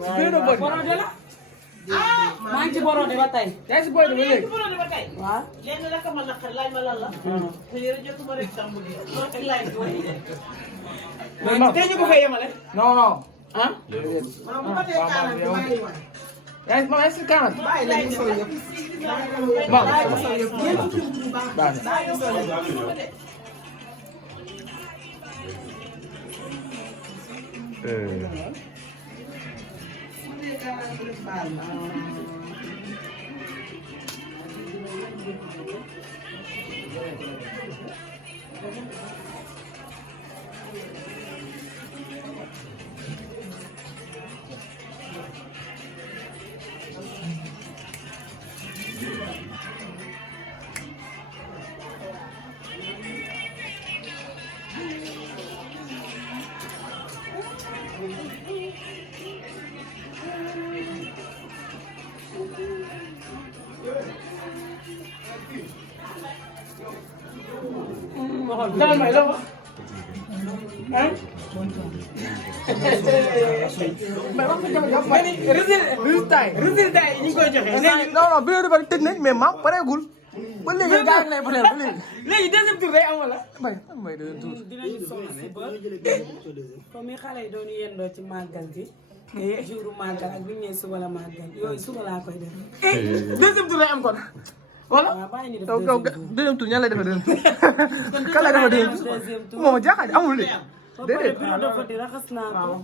waaw borode la. maa ngi ci borode ba tey. yaa ngi si borode ba léegi. waaw. léegi nag ma naqar laaj ma lan la. te yéen a jotuma rek tàmbali loolu rek laaj ko. mais ma tey ñu ko fay yemale. non non. ah. waaw bu ma tee kaanam bi bàyyi ma. yaa ngi ma yaa ngi si kaanam. bàyyi la ñu sol yëpp. bon bàyyi ma sol yëpp. baax na. bàyyi ma sol yëpp. dalal may la wax. ah. mais wax dëgg yàlla ma ni résultat yi ñu ngi koy joxe. léegi non non bii dafa tëj nañ mais maam pareegul. ba léegi gars yi lay ba léegi. léegi deuxième tour day am wala. may deuxième tour. dinañu soxla suba comme yi xale yi doon yendoo ci màggal gi. jouru màggal ak bi ñu ñëwee suba la màggal yooyu suba laa koy def. deuxième tour day am kon. voilà waaw bàyyi ñu def deuxième tour ñan lay defee deuxième tour. kan lay defee deuxième tour moom jaaxal amul léegi. déedéet bureau de vote raxas naa ko.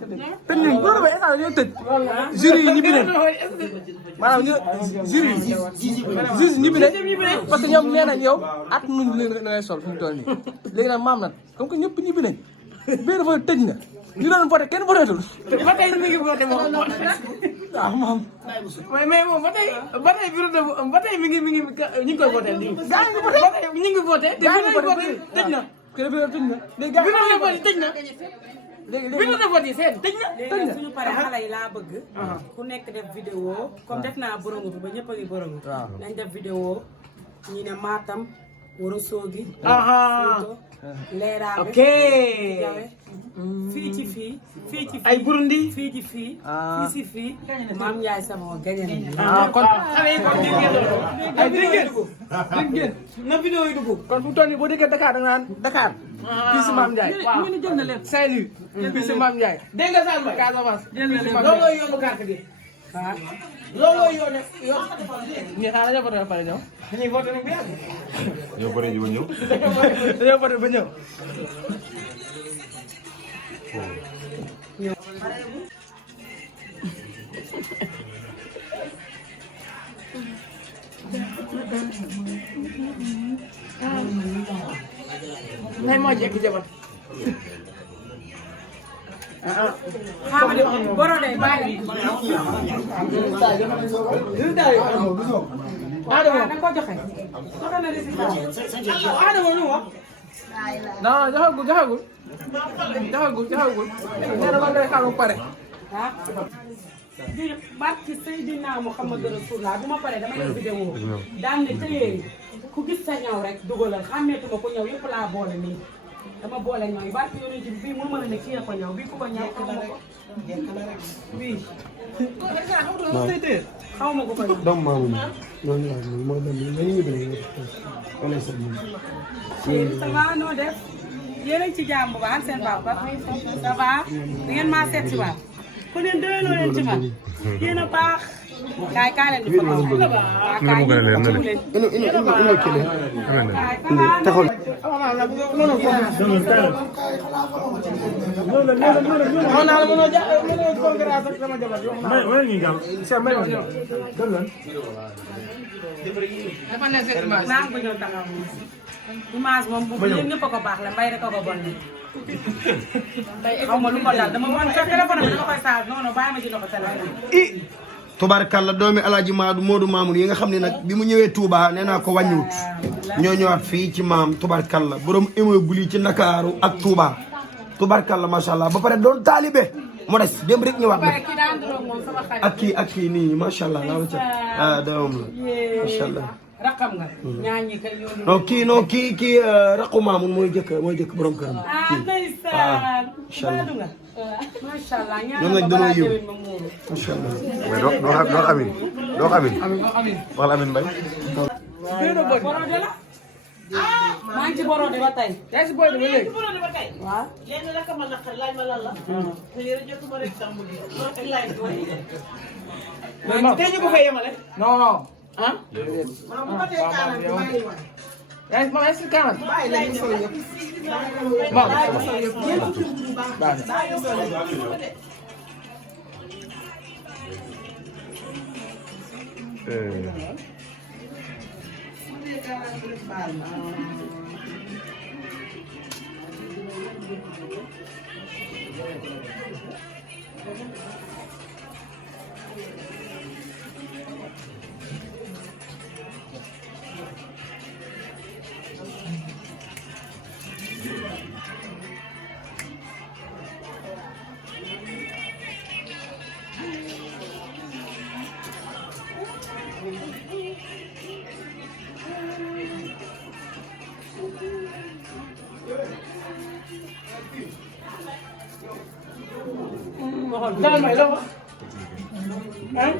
te ñun bu doon instant dañoo tëj. jury yi ñibbi nañ maanaam ñu jury yi ñibbi nañ parce que ñoom nee nañ yow at nuñ li ngay sol fi mu toll nii. léegi nag maam nag comme que ñëpp ñibbi nañ biir dafa tëj na ñu doon voté kenn votétul. ba tey mi ngi voté moom waaw moom. mais moom ba tey bureau de ba tey mi ngi ñu ngi koy voté nii. gaa ngi voté ba tey ñu ngi voté. te bi ngay voté tëj na. kër bi tëj na. léegi gaa yi voté tëj na. léegi bureau de vote yi seen tëj na. léegi suñu paree xale yi laa bëgg. ku nekk def vidéo comme def naa borongu ba ñëpp a ngi borongu. nañ def vidéo ñi ne Matam Ourossogui. Leerabe. ok. fii ci fii. ay Burundi. fii ci fii. fii si fii. Maam Ndiaye sama gañe nañu. kon xale yi kon dégg ngeen loolu. ay dégg ngeen. na vidéo yi dugg. kon fu mu toll nii boo déggee Dakar da nga naan Dakar. fii si Maam Ndiaye. waaw ñu jël na lépp. Saint-Louis. fii si Maam Ndiaye. dégg nga Sall Mbaye. Casamance. looloo yóbbu carte gi. waaw. looloo yóbbu ñii xaaral dañoo voté ba pare ñëw. dañuy voté nag bu yàgg. ñoo bëri ji ba ñëw. dañoo voté ba ñëw. nay moo jekki jabar. xaaral de borode bàyyi la. Adama da nga ko joxe. joxe na résultat. Adama lu mu wax. non joxagul. nee na man day xaar ba pare. ah. di barki Seydina Muhammadu Rasulullah bu ma paree dama def vidéo daan ne tëyeeri ku gis sa ñaw rek dugalal xàmmeetuma ko ñaw yëpp laa boole nii dama boole ñaw yi barki yonent bi bii moo mën a ne kii ko ñaw bii ku ko ñaw xaw ma ko bii xaw ma ko ko ñaw doomu maamu ñu noonu laa moom mooy dem ñu ngi bëri wala sa moom ça va noo def yéen a ngi ci jàmm bu baax seen papa ça va da ngeen maa seet si waat ku ne doyaloo leen ci man yéen a baax kaay kaa leen di fa kaw kaay ino kele taxol non naa la mënoo conférence ak sama jabar dafa ne seen image. naa ko ñëw taxaw image moom bu yéen ñëpp a ko baax la mbay rek a ko bon ne xaw ma lu ko dal dama mën sa téléphone bi dama koy saa non non bàyyi ma ci loxo téléphone tubaarkàlla doomi alaaji Maadu Moodu Mamoun yi nga xam ne nag bi mu ñëwee Touba nee naa ko wàññiwut ñoo ñëwaat fii ci maam tubaarkàlla borom immeuble yi ci Ndakaaru ak Touba tubaarkàlla macha allah ba pare doon taalibe mu des dem rek ñëwaat nag ak kii nii macha allah laa ca ah doomam la macha allah rakam nga. ñaañi kay ñoo. non kii raqu Maamun mooy jëkk borom këram. ndeysaan. baadu nga. macha allah ñoom nag dañoo yiw. macha allah. mais doo amin. waxal amin Mbaye. borode la. maa ngi ci borode ba tey. yaa ngi ci borode ba léegi. waaw. lenn rek a ma naqar laaj ma lan la. te yore jotuma rek tàmbali loolu rek laaj mooy. mais tey ñu ko fay yemale. non. ah. maa bu ma tee kaanam bi bàyyi ma. yaa ngi si kaanam. bàyyi laaj ma solo yëpp. bon. bàyyi ma solo yëpp. baax na. bàyyi ma solo yëpp. dara may la wax. ah.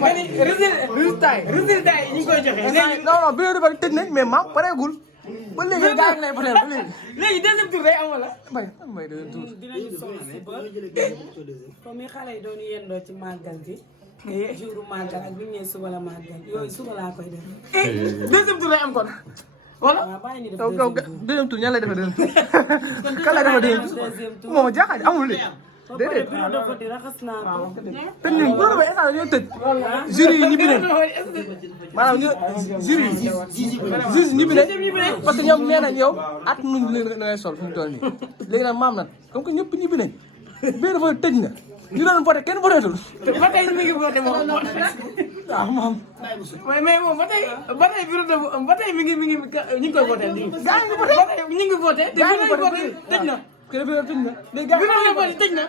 mais ni résultat yi ñu ngi koy joxe. non non bi nga tëj nañ mais maam pareegul. ba léegi gars yi lay voté ba léegi. léegi deuxième tour day am wala. may deuxième tour. dinañu sonn si ba comme xale yi doon yendoo ci màggal gi. jouru màggal ak bi ñu nee suba la màggal yooyu suba laa koy def. deuxième tour day am kon. voilà waaw bàyyi ñu def deuxième tour ñan lay defee deuxième tour. kan lay defee deuxième tour moom jaaxal amul de. déedéet bureau de vote raxas naa ko. te ñun bu doon instant dañoo tëj. jury yi ñibbi nañ maanaam jury yi ñibbi nañ parce que ñoom nee nañ yow at nuñ li ngay sol fi mu toll nii. léegi nag maam nag comme que ñëpp ñibbi nañ bii dafa tëj na ñu doon voté kenn votétul. ba tey mi ngi voté moom. waaw moom. mais moom ba tey bureau de ba tey mi ngi ñu ngi koy voté nii. gaa yi ñu ngi voté. gaa yi ñu ngi voté tëj na. kër bi tëj na. léegi gaa yi voté tëj na.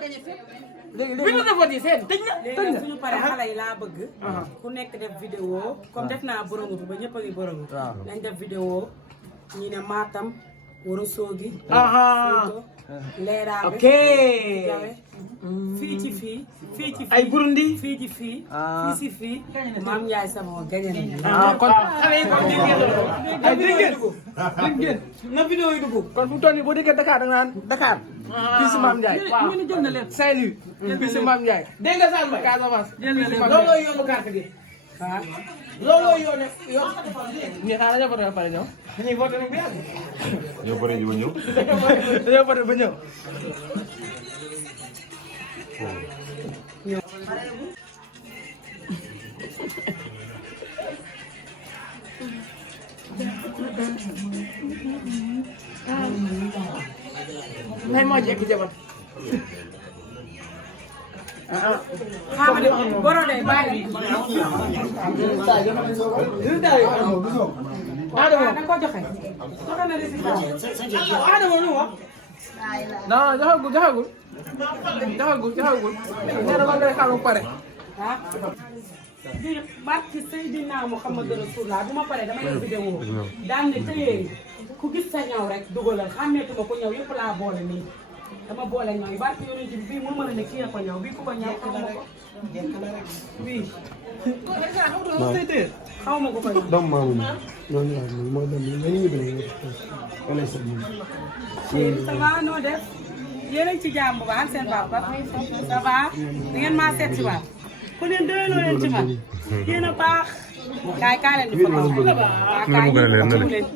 léegi bureau de vote yi seen tëj na. léegi suñu paree xale yi laa bëgg. ku nekk def vidéo comme def naa boromutu ba ñëpp a ngi boromutu. nañ def vidéo ñi ne Matam Ourossogui. Leeraange. ok. fii ci fii. ay Burundi. fii ci fii. fii si fii. Maam Ndiaye sama gañe nañu. kon xale yi kon dégg ngeen. na vidéo yi dugg. kon fu mu toll nii boo déggee Dakar da nga naan Dakar. fii si Maam Ndiaye. waaw ñu jël na leen. Saint-Louis. fii si Maam Ndiaye. dégg nga Sall Mbaye. Casamance. jël na leen looloo yóbbu carte gi. waaw looloo yóbbu ñu xaaral ñoo voté ba pare ñëw. dañuy voté nag bu yàgg. ñoo pare ji ba ñëw. dañoo voté ba ñëw. nay moo jekk jabar. xaaral de borode bàyyi. Adama da nga ko joxe. joxe na résultat. Adama lu wax. non joxagul. nee na man day xaar ba pare. ah. di barki Seydina Muhammad Rasulullah bu ma paree dama def vidéo daan ne tëyee ku gis sa ñaw rek dugalal xàmmeetuma ko ñaw yëpp laa boole nii dama boole ñaw yi barki yonent bi bii mu mën a ne kii ko ñaw bii ku ko ñaw xaw ma ko bii xaw ma ko ko ñaw doomu maamu ñooñu mooy dem ñu ñibbi nañu ça va noo def yéen a ngi ci jàmm bu baax seen papa ça va da ngeen maa seet si waat ku ne doyaloo leen ci man yéen a baax kaay kaa leen di fa taxaw kaay ñu leen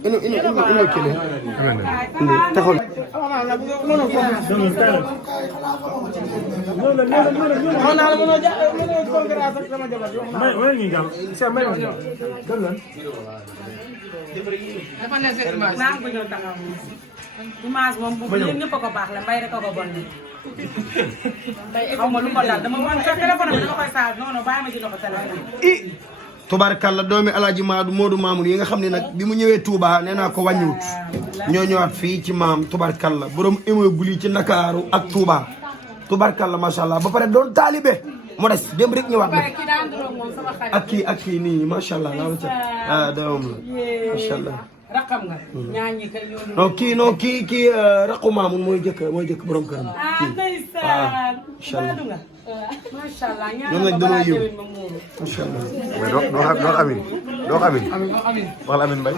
taxul naa ko ñëw taxaw image moom bu yéen ñëpp a ko baax la mbay rek a ko bon xaw ma lu ko dal dama mën sa téléphone bi dama koy saa non non bàyyi ma ci loxo téléphone tubaarkàlla doomi alaaji Moodu Maamun yi nga xam ne nag bi mu ñëwee Touba nee naa ko wàññiwut ñoo ñëwaat fii ci maam tubaarkàlla borom immeuble yi ci Ndakaaru ak Touba tubaarkàlla macha allah ba pare doon taalibe mu des démb rek ñëwaat na pare ki daan doon moom sama xarit ak kii nii macha allah laa la ca ah doomam la macha allah. rakam nga ñaañi kay yoonu non kii raqu maamun mooy jëkk borom këram. ah ndeysaan macha allah nga macha allah ñoom nag dañoo yiw ma muuru macha allah. mais doo ko amin wax la amin Mbaye